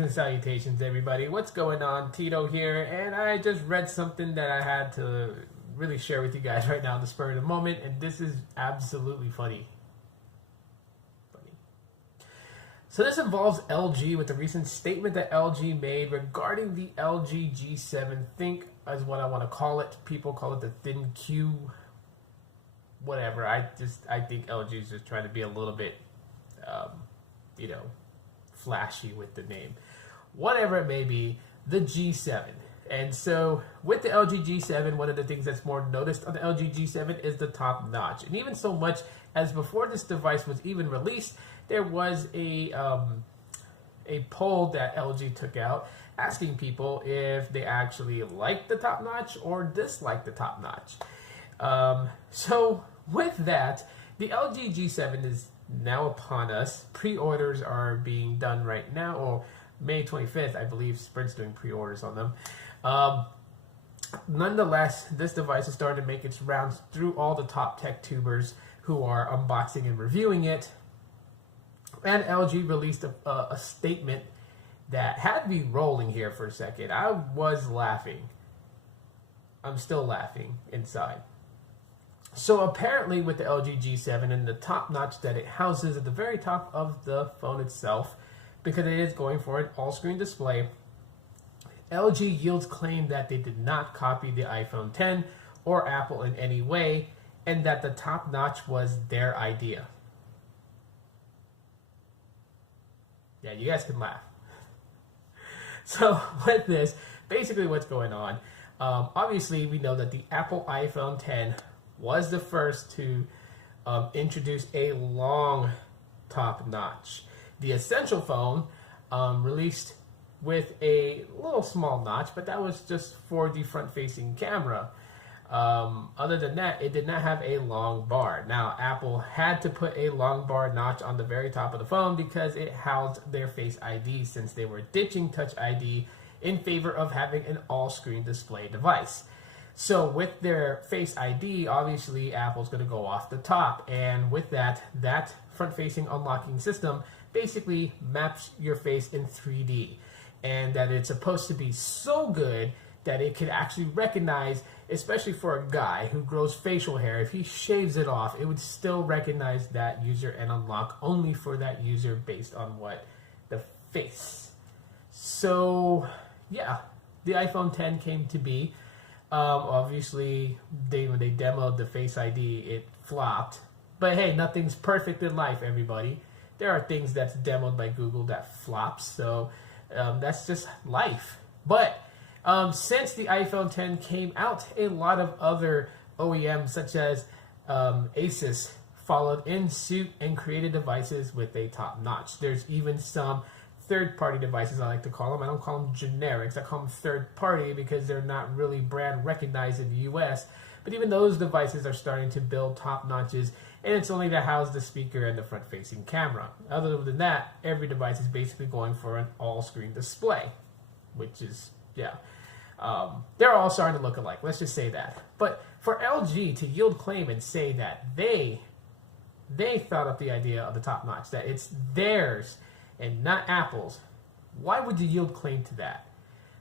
Greetings and salutations, everybody. What's going on? Tito here, and I just read something that I had to really share with you guys right now in the spur of the moment, and this is absolutely funny. So this involves LG with the recent statement that LG made regarding the LG G7. Think is what I want to call it. People call it the thin Q. Whatever. I think LG is just trying to be a little bit, flashy with the name. Whatever it may be, the G7. And so with the LG G7, one of the things that's more noticed on the LG G7 is the top notch. And even so much as before this device was even released, there was a poll that LG took out asking people if they actually like the top notch or dislike the top notch. So with that, the LG G7 is now upon us. Pre-orders are being done right now, or May 25th, I believe Sprint's doing pre-orders on them. Nonetheless, this device is starting to make its rounds through all the top tech tubers who are unboxing and reviewing it. And LG released a statement that had me rolling here for a second. I was laughing. I'm still laughing inside. So apparently with the LG G7 and the top notch that it houses at the very top of the phone itself, because it is going for an all-screen display, LG yields claim that they did not copy the iPhone X or Apple in any way, and that the top notch was their idea. Yeah, you guys can laugh. So with this, basically what's going on, obviously we know that the Apple iPhone X was the first to introduce a long top notch. The Essential phone released with a little small notch, but that was just for the front-facing camera. Other than that, it did not have a long bar. Now, Apple had to put a long bar notch on the very top of the phone because it housed their Face ID, since they were ditching Touch ID in favor of having an all-screen display device. So with their Face ID, obviously Apple's going to go off the top, and with that front-facing unlocking system basically maps your face in 3D, and that it's supposed to be so good that it could actually recognize, especially for a guy who grows facial hair, if he shaves it off, it would still recognize that user and unlock only for that user based on what the face. So yeah, the iPhone X came to be. Obviously, when they demoed the Face ID, it flopped. But hey, nothing's perfect in life, everybody. There are things that's demoed by Google that flops, so that's just life. But since the iPhone X came out, a lot of other OEMs, such as Asus, followed in suit and created devices with a top notch. There's even some third-party devices, I like to call them. I don't call them generics. I call them third-party because they're not really brand recognized in the US. But even those devices are starting to build top notches, and it's only to house the speaker and the front-facing camera. Other than that, every device is basically going for an all-screen display, which is, yeah. They're all starting to look alike. Let's just say that. But for LG to yield claim and say that they thought up the idea of the top notch, that it's theirs and not Apple's, why would you yield claim to that?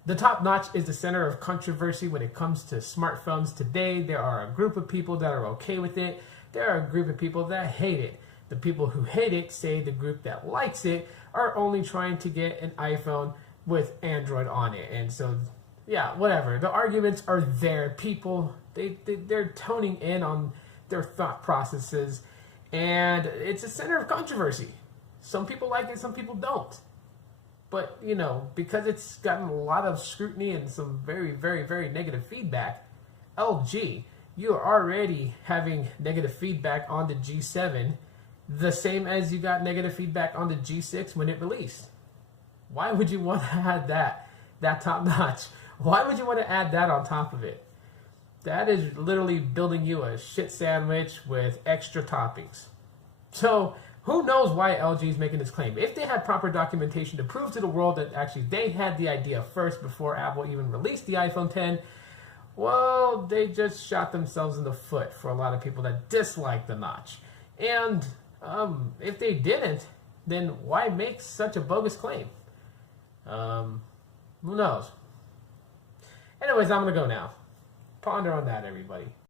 The top notch is the center of controversy when it comes to smartphones today. There are a group of people that are okay with it. There are a group of people that hate it. The people who hate it say the group that likes it are only trying to get an iPhone with Android on it. And so, yeah, whatever. The arguments are there. People, they're toning in on their thought processes, and it's a center of controversy. Some people like it, some people don't. But, because it's gotten a lot of scrutiny and some very, very, very negative feedback, LG, you are already having negative feedback on the G7, the same as you got negative feedback on the G6 when it released. Why would you want to add that top notch? Why would you want to add that on top of it? That is literally building you a shit sandwich with extra toppings. So who knows why LG is making this claim? If they had proper documentation to prove to the world that actually they had the idea first before Apple even released the iPhone X, well, they just shot themselves in the foot for a lot of people that dislike the notch. And if they didn't, then why make such a bogus claim? Who knows? Anyways, I'm gonna go now. Ponder on that, everybody.